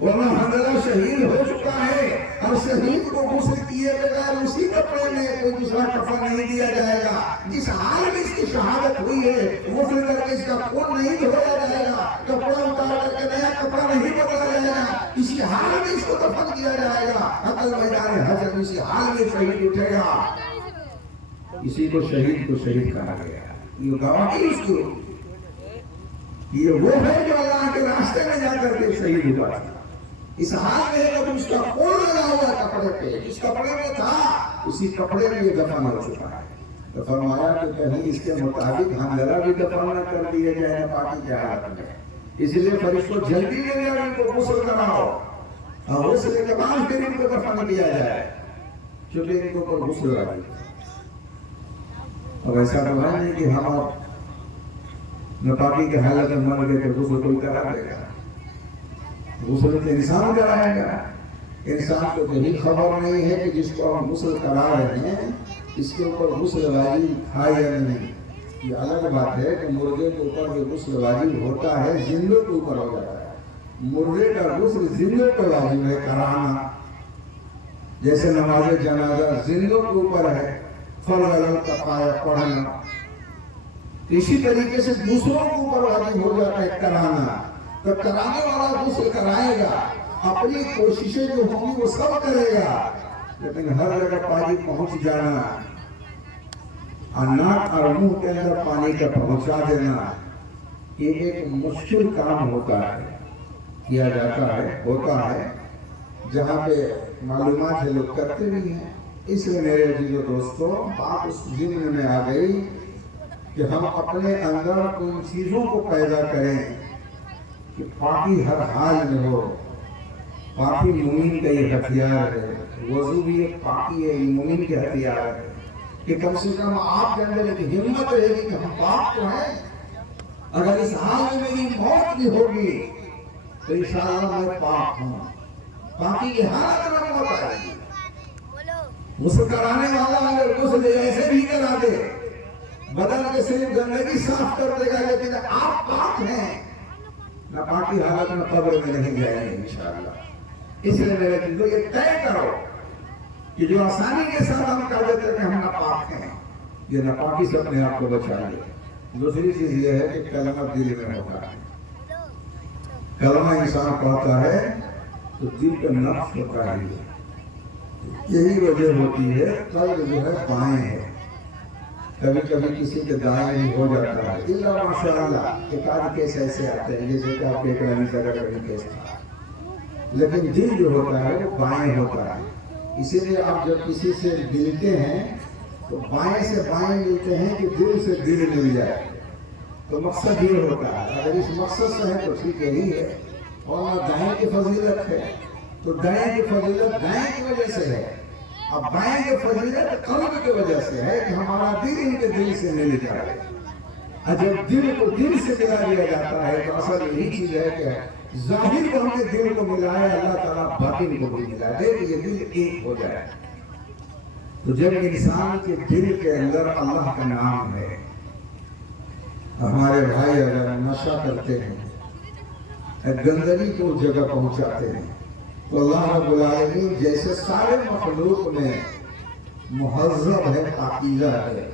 ورنہ حنظلہ شہید ہو چکا ہے، اور شہید کو غسل کیے بغیر اسی کپڑے میں کوئی دوسرا کفن نہیں دیا جائے گا۔ جس حال میں اس کی شہادت ہوئی ہے غسل کر کے اس کا خون نہیں دھویا جائے گا، کپڑا اتار کر کے نیا کپڑا نہیں بدلا جائے گا، اسی حال میں اس کو دفن کیا جائے گا۔ حتى میدان حشر اسی حال میں شہید اٹھے گا۔ اسی کو شہید کہا گیا۔ یہ گواہی اس کی، یہ وہ ہے جو اللہ کے راستے میں جا کر کے شہید ہوا ہے۔ اس حال میں جب اس کا خون لگا ہوا کپڑے پہ، جس کپڑے میں تھا اسی کپڑے میں یہ دفن ہو چکا ہے۔ تو فرمایا کہ کہیں اس کے مطابق حنظلہ بھی دفن نہ کر دیے جائے ناپاکی کی حالت میں، اس لیے فرشتوں جلدی لے جائے ان کو غسل کراؤ، اور غسل کے بعد پھر ان کو دفن کیا جائے، چونکہ ان کو کوئی غسل لگا دیا۔ اب ایسا تو ہے نہیں کہ ہم ناپاکی کی حالت میں مر گئے تو غسل کوئی کرا دے گا، غسل تو انسان کرائے گا۔ انسان کو یہی خبر نہیں ہے کہ جس کو ہم غسل کرا رہے ہیں اس کے اوپر غسل واجب تھا یا نہیں۔ یہ الگ بات ہے کہ مردے کے اوپر بھی غسل واجب ہوتا ہے، زندوں کے اوپر ہو جاتا ہے۔ مردے کا غسل زندوں پہ واجب ہے کرانا، جیسے نماز جنازہ زندوں کے اوپر ہے فرض کفایہ پڑھنا، اسی طریقے سے دوسروں کے اوپر واجب ہو جاتا ہے کرانا۔ تو کرانے والا غسل کرائے گا، اپنی کوششیں جو ہوں گی وہ سب کرے گا، لیکن ہر جگہ پانی پہنچ جانا اور ناک اور منہ کے اندر پانی کا پہنچا دینا، یہ ایک مشکل کام ہوتا ہے، کیا جاتا ہے، ہوتا ہے، جہاں پہ معلومات ہے لوگ کرتے بھی ہیں۔ اس لیے میرے عزیز و دوستوں، بات اس ذہن میں آ گئی کہ ہم اپنے اندر ان چیزوں کو پیدا کریں کہ پاکی ہر حال میں ہو۔ پاکی مومن کا یہ ہتھیار ہے، وضو بھی ایک پاکی ہے، یہ مومن کے ہتھیار ہے کہ کم سے کم آپ کے اندر ایک ہمت رہے گی کہ ہم پاک تو ہیں، اگر اس حال میں میری موت بھی ہوگی تو انشاءاللہ میں پاک ہوں۔ پاکی کی حالت میں موت آئے گی۔ غسل کرانے والا اگر غسل ایسے بھی کرا دے، بدن کے صرف گندگی صاف کر دے گا، لیکن آپ پاک ہیں، ناپاکی حالت میں قبر میں نہیں جائیں گے انشاءاللہ۔ اس لیے میرے چیزوں یہ طے کرو کہ جو آسانی کے ساتھ ہم کہہ دیتے ہیں کہ ہم ناپاک ہیں، یہ ناپاکی سے اپنے آپ کو بچا لے۔ دوسری چیز یہ ہے کہ کلمہ دل میں ہوتا ہے، کلمہ انسان پڑھتا ہے تو دل کا نفس ہوتا ہے، یہی وجہ ہوتی ہے قلب جو ہے بائیں ہے، کبھی کبھی کسی کے دائیں بھی ہو جاتا ہے، اللہ ماشاءاللہ ایک آدھ کیس ایسے آتے ہیں جیسے کہ آپ کے اکرمی کا کبھی کیس تھا، لیکن دل جو ہوتا ہے وہ بائیں ہوتا ہے۔ اسی لیے آپ جب کسی سے ملتے ہیں تو بائیں سے بائیں ملتے ہیں کہ دل سے دل مل جائے، تو مقصد یہ ہوتا ہے۔ اگر اس مقصد سے ہے تو ٹھیک یہی ہے، اور دائیں کی فضیلت ہے تو دائیں کی فضیلت دائیں کی وجہ سے ہے، اب بائیں کی فضیلت قلب کی وجہ سے ہے کہ ہمارا دل ان کے دل سے مل جائے۔ اور جب دل کو دل سے ملا دیا جاتا ہے تو اصل یہی چیز ہے کہ ظاہر کو ہم نے دل کو ملایا، اللہ تعالیٰ باطن کو بھی ملا دے کہ یہ دل ایک ہو جائے۔ تو جب انسان کے دل کے اندر اللہ کا نام ہے، ہمارے بھائی اگر نشہ کرتے ہیں، گندگی کو جگہ پہنچاتے ہیں، تو اللہ رب العالمین جیسے سارے مخلوق میں مہذب ہے، پاکیزہ ہے،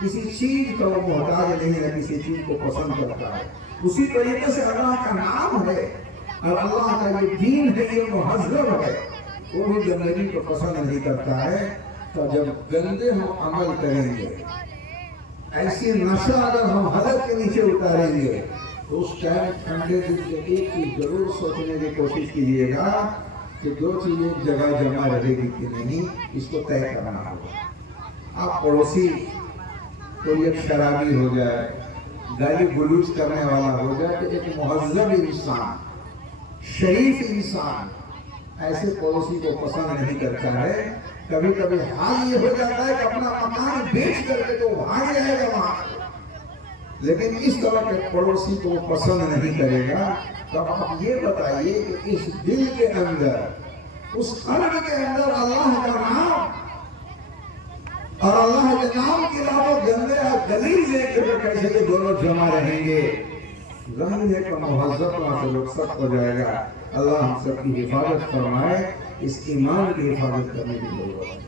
کسی چیز کا وہ محتاج نہیں ہے، کسی چیز کو پسند کرتا ہے، اسی طریقے سے اللہ کا نام ہے اور اللہ کا یہ دین ہے، یہ مہذب ہے، وہ بھی گندگی کو پسند نہیں کرتا ہے۔ تو جب گندے ہم عمل کریں گے، ایسی نشہ اگر ہم حلق کے نیچے اتاریں گے تو اس ٹائم ٹھنڈے دل سے ایک چیز ضرور سوچنے کی کوشش کیجیے گا کہ دو چیز ایک جگہ جمع رہے گی کہ نہیں، اس کو طے کرنا ہوگا۔ آپ پڑوسی کوئی ایک شرابی ہو جائے، گالی گلوچ کرنے والا ہو جائے، کہ ایک مہذب انسان، شریف انسان ایسے پڑوسی کو پسند نہیں کرتا ہے۔ کبھی کبھی حال یہ ہو جاتا ہے کہ اپنا مکان بیچ کر کے تو بھاگ جائے گا وہاں، لیکن اس طرح کے پڑوسی کو پسند نہیں کرے گا۔ تو آپ یہ بتائیے کہ اس دل کے اندر، اس قلب کے اندر اللہ کا نام اور اللہ کے نام کے علاوہ گندے اور غلیظ ایک جگہ کیسے یہ دونوں جمع رہیں گے؟ ظاہر ہے کہ مہذب وہاں سے لوگ سخت ہو جائے گا، اللہ ہم سب کی حفاظت فرمائے. اس ایمان کی حفاظت کرنے کی ضرورت ہے.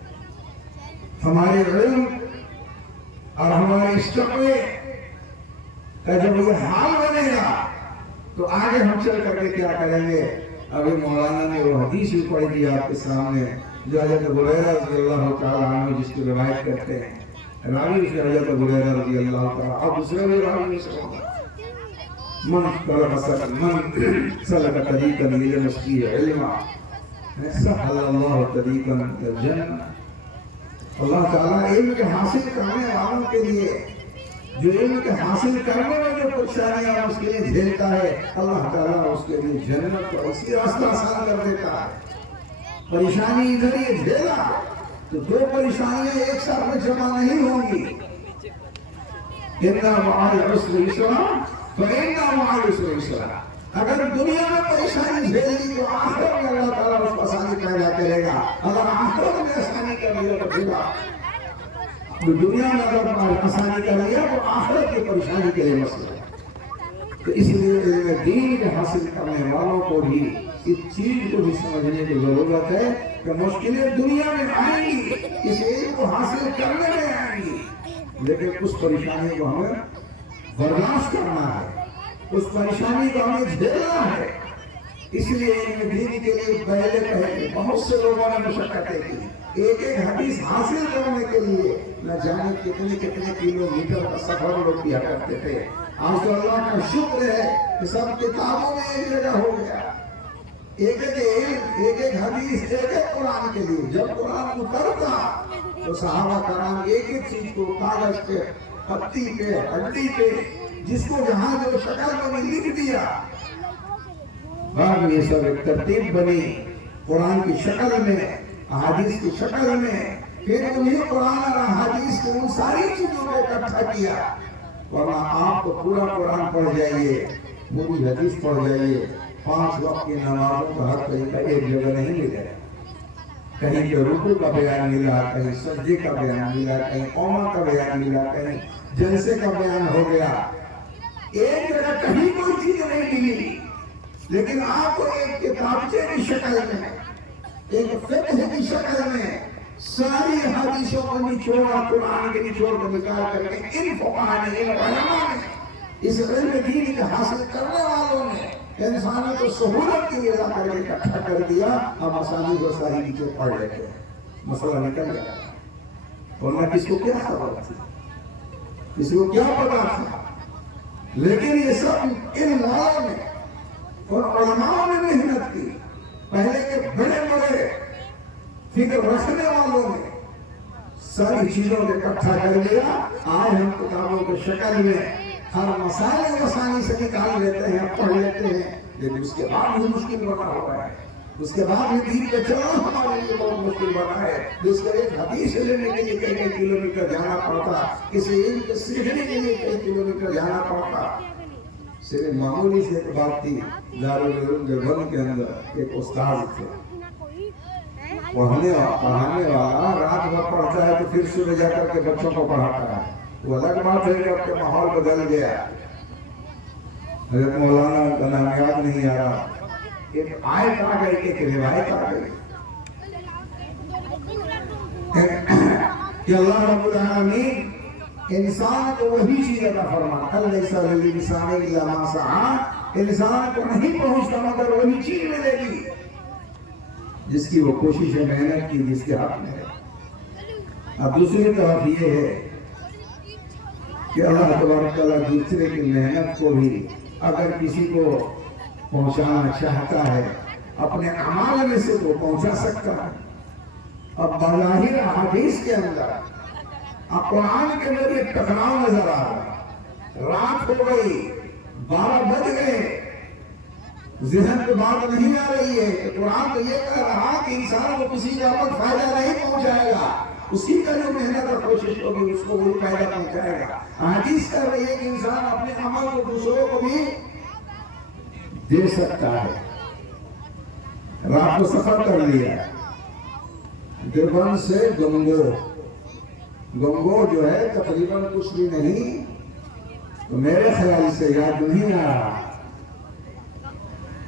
ہمارے علم اور ہمارے استقبال کا جب یہ حال بنے گا تو آگے ہم چل کر کے کیا کریں گے. ابھی مولانا نے وہ حدیث بھی پڑھ دی آپ کے سامنے جو حضرت ہریرہ رضی اللہ تعالیٰ عنہ جس کی روایت کرتے ہیں. راوی سے حضرت ہریرہ رضی اللہ تعالیٰ اور دوسرے بھی راوی سے من سلک طریقا لیمشی علما سہل اللہ طریقا الجنہ. اللہ تعالیٰ علم کے حاصل کرنے والوں کے لیے جو علم کے حاصل کرنے میں جو پریشانیاں اس کے لیے جھیلتا ہے اللہ تعالیٰ اس کے لیے جنت کو اسی راستہ آسان کر دیتا ہے. پریشانی ادھر یہ جھیلا تو دو پریشانیاں ایک ساتھ میں جمع نہیں ہوں گی. اِنَّ مَعَ الْعُسْرِ يُسْرًا فَإِنَّ مَعَ الْعُسْرِ يُسْرًا. اگر دنیا میں پریشانی جھیلی تو آخرت میں اللہ تعالیٰ اس کو آسانی پیدا کرے گا. اگر آخرت میں آسانی کر لیا تو پھر تو دنیا میں اگر آسانی کر لیا تو آخرت کی پریشانی کے لیے مسئلہ ہے. تو اس لیے علم دین کے حاصل کرنے والوں کو بھی اس چیز کو بھی سمجھنے کی ضرورت ہے کہ مشکلیں دنیا میں آئیں گی, اس علم کو حاصل کرنے میں آئیں گی, لیکن اس پریشانی کو ہمیں برداشت کرنا ہے, اس پریشانی کو ہمیں جھیلنا ہے. اس لیے علم دین کے لیے پہلے بہت سے لوگوں نے مشقتیں کی. ایک ایک حدیث حاصل کرنے کے لیے نہ جانے کتنے کلومیٹر کا سفر لوگ کیا کرتے تھے. آج تو اللہ کا شکر ہے کہ سب کتابوں میں ایک جگہ ہو گیا. ایک ایک حدیث ایک ایک قرآن کے لیے. جب قرآن اترتا تو صحابہ کرام ایک ایک چیز کو کاغذ پہ, پتی پہ, ہڈی پہ, جس کو جہاں جو شکل بنی لکھ دیا. بعد میں یہ سب ایک ترتیب بنی قرآن کی شکل میں, احادیث کی شکل میں. پھر انہیں قرآن اور احادیث کو ان ساری چیزوں کو اکٹھا کیا. ورنہ آپ کو پورا قرآن پڑھ جائیے, پوری حدیث پڑھ جائیے, 5 وقت کی نمازوں کا ہر طریقہ ایک جگہ نہیں ملے. کہیں پہ رکوع کا بیان ملا, کہیں سجدے کا بیان ملا, کہیں قوما کا بیان ملا, کہیں جلسے کا بیان ہو گیا. ایک جگہ کہیں کوئی چیز نہیں ملی, لیکن آپ کو ایک کتابچے کی شکل میں, ایک فقہ کی شکل میں ساری حدیثوں کو نچوڑا, قرآن کے نچوڑ کو نکال کر کے ان فقہاء نے, ان علماء نے, اس علم دین کے حاصل کرنے والوں نے انسانوں کو سہولت کے لیے لا کر کے اکٹھا کر دیا. اب آسانی کو ساری نیچے پڑھ لیتے ہیں, مسئلہ نکل گیا. ورنہ کس کو کیا خبر تھی, کسی کو کیا پتا تھا. لیکن یہ سب علم والوں نے اور علماء نے محنت کی. پہلے کے بڑے بڑے فکر رکھنے والوں نے ساری چیزوں کو اکٹھا کر لیا. آج ہم کتابوں کے شکل میں ہر مسائل آسانی سے نکال لیتے ہیں, پڑھ لیتے ہیں, لیکن اس کے بعد بھی مشکل بنا ہوا ہے. اس کے بعد بھی دین پہ چلنا ہمارے لیے بہت مشکل بنا ہے. جس کا ایک حدیث لینے کے لیے کئی کلومیٹر جانا پڑتا, کسی علم کو سیکھنے کے لیے کئی کلومیٹر جانا پڑتا. صرف معمولی سے ایک بات تھی, دارالعلوم دیوبند کے اندر ایک استاد تھے, پڑھانے والا رات بھر پڑھتا ہے تو پھر صبح جا کر کے بچوں کو پڑھاتا ہے. وہ الگ بات ہے کہ اب کے ماحول بدل گیا. حضرت مولانا کا نام یاد نہیں آ رہا, ایک آیت آ گئی, ایک روایت آ گئی کہ اللہ رب العالمین انسان کو وہی چیز عطا فرماتا ہے, لیس للانسان الا ما سعی. انسان کو نہیں پہنچتا مگر وہی چیز ملے گی جس کی وہ کوشش ہے, محنت کی, جس کے حق میں ہے. اب دوسری طرف یہ ہے کہ اللہ تبارک تعالیٰ دوسرے کی محنت کو بھی اگر کسی کو پہنچانا چاہتا ہے اپنے اعمال میں سے تو پہنچا سکتا ہے. اب بظاہر حدیث کے اندر اب قرآن کے اندر ایک ٹکراؤ نظر آ رہا. رات ہو گئی, 12 بج گئے, ذہن پہ بات نہیں آ رہی ہے کہ قرآن تو یہ کہہ رہا کہ انسان کو کسی کا وقت فائدہ نہیں پہنچائے گا, اسی کا جو محنت اور کوشش ہوگی اس کو وہی فائدہ پہنچائے گا. حدیث کر رہی ہے کہ انسان اپنے عمل کو دوسروں کو بھی دے سکتا ہے. رات کو سفر کر لیا دیوبند سے گنگو جو ہے تقریباً کچھ بھی نہیں, تو میرے خیال سے یاد نہیں آ رہا,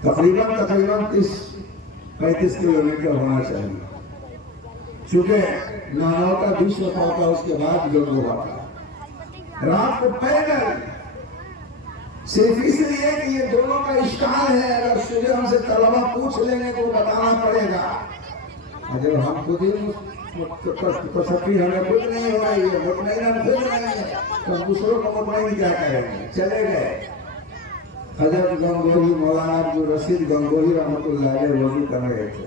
تقریباً 30-35 کلومیٹر ہونا چاہیے، چونکہ نانو کا 20 ہوتا اس کے بعد گنگ ہوا تھا رات کو پیدل، صرف اس لیے کہ یہ دونوں کا اشکال ہے، اگر صبح ہم سے طلبہ پوچھ لیں گے تو بتانا پڑے گا، اگر ہم خود ہی تصفی ہمیں خود نہیں ہو رہی ہے، مطمئن ہم خود نہیں ہے تو دوسروں کو مطمئن کیا کریں گے؟ چلے گئے حضرت گنگوہی مولانا عبد الرشید گنگوہی رحمۃ اللہ علیہ وضو کر رہے تھے،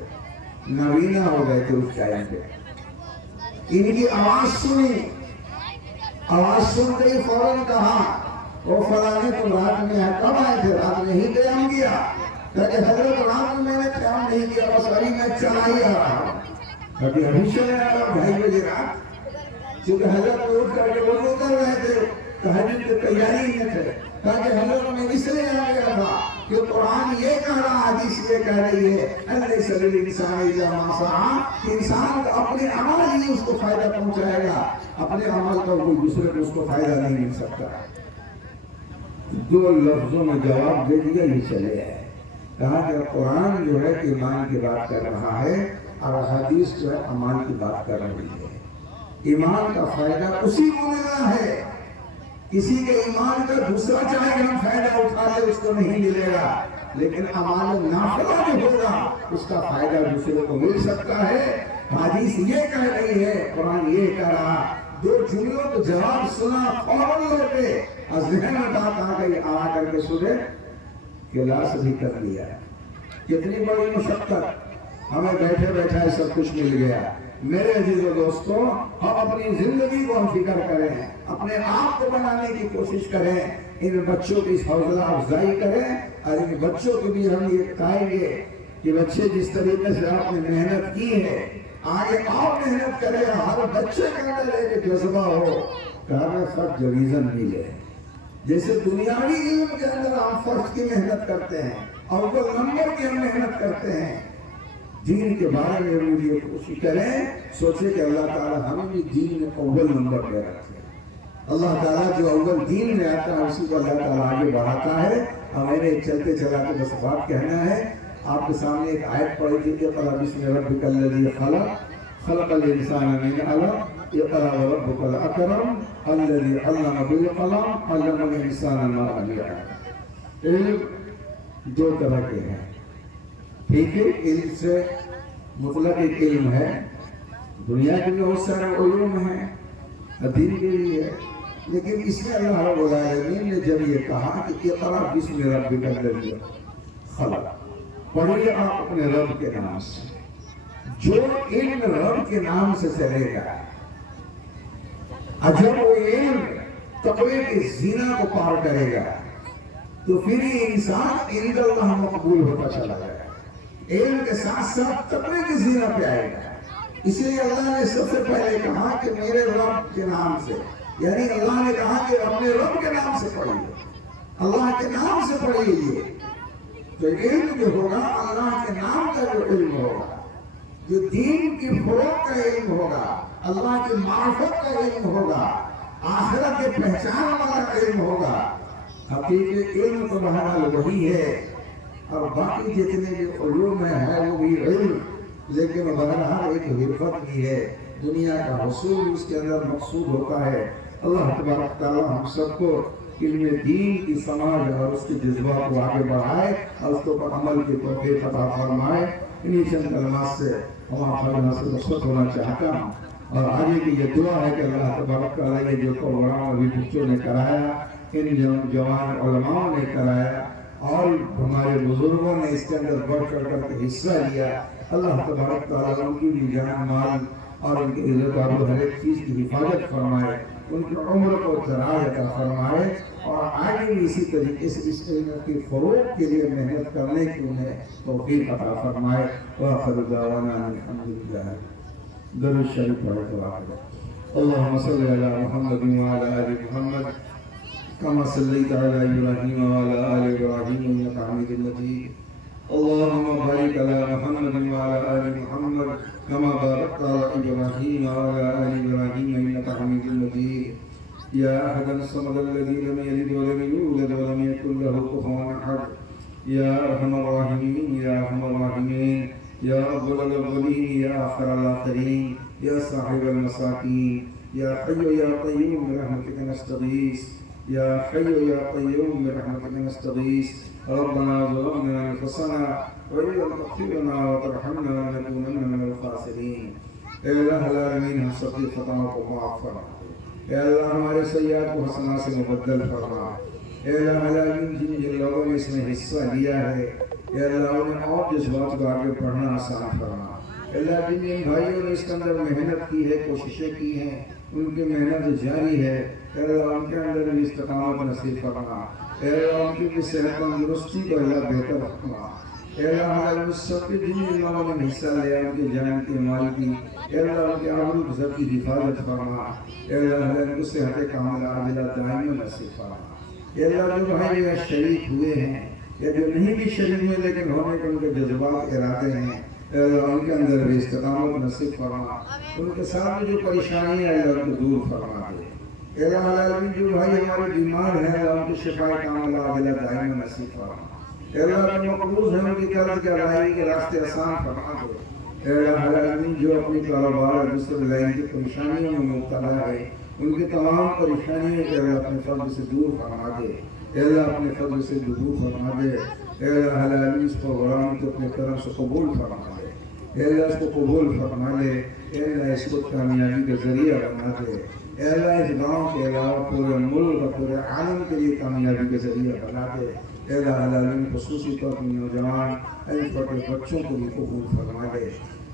نابینا ہو گئے تھے اس ٹائم پہ، ان کی آواز سنی، آواز سنتے ہی فوراً کہا وہ فلانے تو رات میں کب آئے تھے؟ رات میں ہی قیام کیا، کہ حضرت رات میں نے قیام نہیں کیا، بس ابھی میں چلا ہی آ رہا ہوں، ابھی ابھی چلے آ رہا ہوں 2:30 بجے رات، کیونکہ حضرت اٹھ کر کے وضو کر رہے تھے، تہجد کی تیاری میں تھے، تاکہ حضرت میں اس لیے آ گیا تھا کہ قرآن یہ کہہ رہا، حدیث یہ کہہ رہی ہے الیس للانسان الا ما سعى، کہ انسان کا اپنے عمل ہی اس کو فائدہ پہنچائے گا، اپنے عمل کا کوئی دوسرے کو اس کو فائدہ نہیں مل سکتا۔ 2 لفظوں میں جواب دے دیا، یہ چلے آئے، کہا کہ قرآن جو ہے کہ ایمان کی بات کر رہا ہے اور حدیث جو ہے ایمان کی بات کر رہی ہے، ایمان کا فائدہ اسی کو ملنا ہے، کسی کے ایمان کا دوسرا چاہے کہ ہم فائدہ اٹھا لے اس کو نہیں ملے گا، لیکن اعمال نافلہ جو ہوگا اس کا فائدہ دوسرے کو مل سکتا ہے۔ حدیث یہ کہہ رہی ہے، قرآن یہ کہہ رہا، 2 جملوں کو جواب سنا فوراً لوٹے اور ذہن میں بات آ گئی، آ کر کے سنے کلاس بھی کر لیا، کتنی بڑی مشقت، ہمیں بیٹھے بیٹھے سب کچھ مل گیا۔ میرے عزیز و دوستوں، ہم اپنی زندگی کو ہم فکر کریں، اپنے آپ کو بنانے کی کوشش کریں، ان بچوں کی حوصلہ افزائی کریں، اور ان بچوں کو بھی ہم یہ کہیں گے کہ بچے جس طریقے سے آپ نے محنت کی ہے آگے آپ محنت کریں، ہر بچے کے اندر ایک جذبہ ہو کہ ہمیں فرسٹ ڈویژن ملے، جیسے دنیاوی علم کے اندر ہم فرسٹ کی محنت کرتے ہیں، اول نمبر کی ہم محنت کرتے ہیں، دین کے بارے میں مجھے کوشش کریں، سوچیں کہ اللہ تعالیٰ ہمیں بھی دین میں اول نمبر پہ رکھے، اللہ تعالیٰ جو اول دین میں آتا ہے اسی کو اللہ تعالیٰ آگے بڑھاتا ہے۔ اور میں نے چلتے چلاتے بس بات کہنا ہے، آپ کے سامنے ایک آیت پڑھی تھی، اقرأ بسم ربک الذی خلق خلق الانسان من علق اقرأ وربک الاکرم الذی علم بالقلم علم الانسان ما لم یعلم۔ علم 2 طرح کے ہیں، ٹھیک ہے، علم سے مطلق ایک علم ہے، دنیا کے بھی بہت سارے علوم ہیں، دین کے بھی ہے، لیکن اس میں اللہ رب العالمین نے جب یہ کہا کہ اقرأ بسم ربک الذی خلق، پڑھیے آپ اپنے رب کے نام سے، جو علم رب کے نام سے چلے گا، جب وہ علم تقوی کی زینہ کو پار کرے گا تو پھر یہ انسان عند اللہ مقبول ہوتا چلا جائے گا، علم کے ساتھ ساتھ تقوی کی زینہ پہ آئے گا۔ اس لیے اللہ نے سب سے پہلے کہا کہ میرے رب کے نام سے، یعنی اللہ نے کہا کہ اپنے رب کے نام سے پڑھیے، اللہ کے نام سے پڑھیے، تو علم جو ہوگا اللہ کے نام کا جو علم ہوگا، جو دین کی فروغ کا علم ہوگا، اللہ کی معرفت کا علم ہوگا، آخرت کے پہچان والا علم ہوگا، حقیقی علم تو بہرحال وہی ہے، اور باقی جتنے بھی علوم ہیں وہ بھی علم، لیکن بہرحال ایک حرفت بھی ہے، دنیا کا حصول اس کے اندر مقصود ہوتا ہے۔ اللہ تبارک تعالی ہم سب کو علم دین کی سمجھ اور اس کے جذبات کو آگے بڑھائے اور اس کو عمل کی توفیق عطا فرمائے۔ انہی چند کلمات سے ہم سے رخصت ہونا چاہتا ہوں، اور آگے کی یہ دعا ہے کہ اللہ تبارک تعالی یہ جو پروگرام ابھی بچوں نے کرایا، ان جوان علماء نے کرایا اور ہمارے بزرگوں نے اس کے اندر بڑھ چڑھ کر کے حصہ لیا، اللہ تبارک تعالیٰ ان کی بھی جان مال اور ان کی عزت و ہر ایک چیز کی حفاظت فرمائے، ان کی عمر کو دراز عطا فرمائے، اور آگے بھی اسی طریقے سے اس علم کی فروغ کے لیے محنت کرنے کی انہیں توفیق عطا فرمائے۔ وآخر دعوانا الحمدللہ۔ درود شریف پڑھے تو آخر اللہم صلی علی محمد وعلی آل محمد كما صليت على إبراهيم وعلى آل إبراهيم إنك حميد مجيد اللهم بارك على محمد وعلى آل محمد كما باركت على إبراهيم وعلى آل إبراهيم إنك حميد مجيد يا أحد الصمد الذي لم يلد ولم يولد ولم يكن له كفوا أحد یا ارحم الراحمین یا ارحم الراحمین یا اول الاولین یا آخر الاخرین یا صاحب المساکین یا حی یا قیوم برحمتک نستغیث یا حی یا قیوم برحمتک نستغیث ربنا ظلمنا انفسنا وإن لم تغفر لنا وترحمنا لنكونن من الخاسرین۔ اے اللہ العالمین ہم سب کی خطاؤں کو معاف فرما، اے اللہ ہمارے سیئات کو حسنات سے مبدل فرما، اے اللہ العالمین جن لوگوں نے اس میں حصہ لیا ہے اے اللہ انہیں اور جذبات کو آگے پڑھنا آسان فرما، اے اللہ جن بھائیوں نے اس کے اندر محنت کی ہے، کوششیں کی ہیں، ان کی محنت جاری ہے، اے اللہ ان کے اندر بھی استقامت نصیب فرما، اے اللہ ان کی بھی صحت تندرستی کو اللہ بہتر فرما، اے اللہ ہمارے سب کے جن لوگوں نے حصہ لیا ان کے جان کی مال کی اے اللہ ان کے آبرو عزت کی حفاظت فرما، اے اللہ ان کو صحت کاملہ عاجلہ دائمی نصیب فرما، اے اللہ جو بھائی یہ شریک ہوئے ہیں یا جو نہیں بھی شریک ہوئے لیکن ہونے کے ان کے جذبات ارادے ہیں اے اللہ ان کے اندر بھی استقامت نصیب فرما، ان کے ساتھ جو پریشانی ہے اللہ ان کو دور فرما دے، اے اللہ العالمین جو بھائی ہمارے بیمار ہیں اللہ ان کی شفا کاملہ عاجلہ دائمی نصیب فرما، اے اللہ جو مقروض ہیں ان کی قرض کے ادائیگی کے راستے آسان فرما دے، اے اللہ العالمین جو اپنی کاروبار اور دوسرے لائن کی پریشانیوں میں مبتلا ہے ان کی تمام پریشانیوں کے اللہ اپنے فضل سے دور فرما دے، اے اللہ اپنے فضل سے دور فرما دے، اے اللہ العالمین اس پروگرام کو اپنے کرم سے قبول فرما دے، اے اللہ اس کو قبول فرما لے، اے اللہ اس کو کامیابی کا ذریعہ بنا دے، اے اللہ اس گاؤں کے علاوہ پورے ملک اور پورے عالم کے لیے کامیابی کا ذریعہ بنا دے، اے اللہ العالمین خصوصی طور پر نوجوان چھوٹے بچوں کو بھی قبول فرما دے۔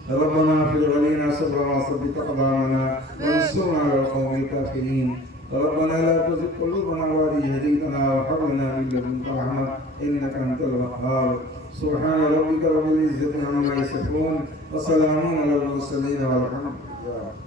ربنا اغفر لنا صبرا وثبت اقدامنا وانصرنا على القوم الكافرين ربنا لا تزغ قلوبنا بعد إذ هديتنا وهب لنا من لدنك رحمة إنك أنت الوهاب سبحان ربك رب العزة عما يصفون وسلام على المرسلين والحمد لله